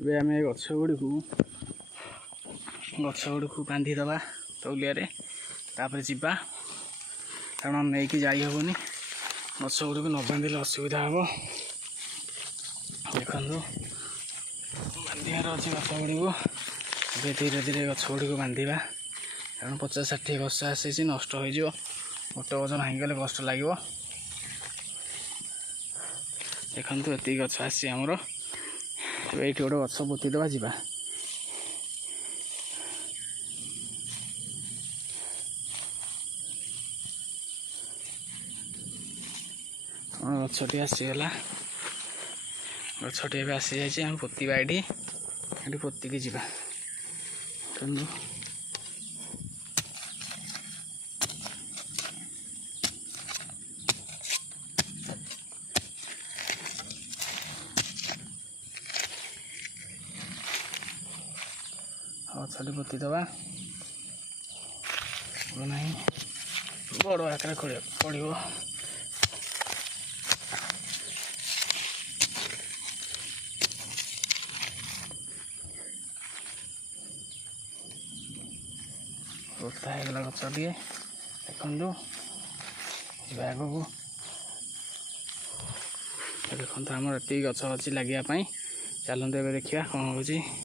ଏବେ ଆମେ ଗଛ ଗୁଡ଼ିକୁ ବାନ୍ଧିଦେବା ତଉଲିଆରେ, ତାପରେ ଯିବା, କାରଣ ନେଇକି ଯାଇ ହେବନି। ଗଛ ଗୁଡ଼ିକୁ ନ ବାନ୍ଧିଲେ ଅସୁବିଧା ହେବ। ଦେଖନ୍ତୁ ବାନ୍ଧିବାର ଅଛି ଗଛ ଗୁଡ଼ିକୁ। ଏବେ ଧୀରେ ଧୀରେ ଗଛ ଗୁଡ଼ିକୁ ବାନ୍ଧିବା, କାରଣ 50-60 ଗଛ ଆସିଛି, ନଷ୍ଟ ହୋଇଯିବ। ଗୋଟେ ଗଛ ଭାଙ୍ଗିଗଲେ କଷ୍ଟ ଲାଗିବ। ଦେଖନ୍ତୁ ଏତିକି ଗଛ ଆସିଛି ଆମର। ଏବେ ଏଇଠି ଗୋଟେ ଗଛ ପୋତିଦେବା, ଯିବା। ଗଛଟି ଆସିଗଲା, ଗଛଟି ଏବେ ଆସିଯାଇଛି। ଆମେ ପୋତିବା ଏଠି ପୋତିକି ଯିବା। ଦେଖନ୍ତୁ ଗଛଟି ପୋତିଦେବା। ନାହିଁ ବଡ଼ ଆକାରରେ ଖୋଳିବାକୁ ପଡ଼ିବ। ପୋତା ହେଇଗଲା ଗଛଟିଏ। ଦେଖନ୍ତୁ ଯିବା ଆଗକୁ। ଦେଖନ୍ତୁ ଆମର ଏତିକି ଗଛ ଅଛି ଲାଗିବା ପାଇଁ। ଚାଲନ୍ତୁ ଏବେ ଦେଖିବା କ'ଣ ହେଉଛି।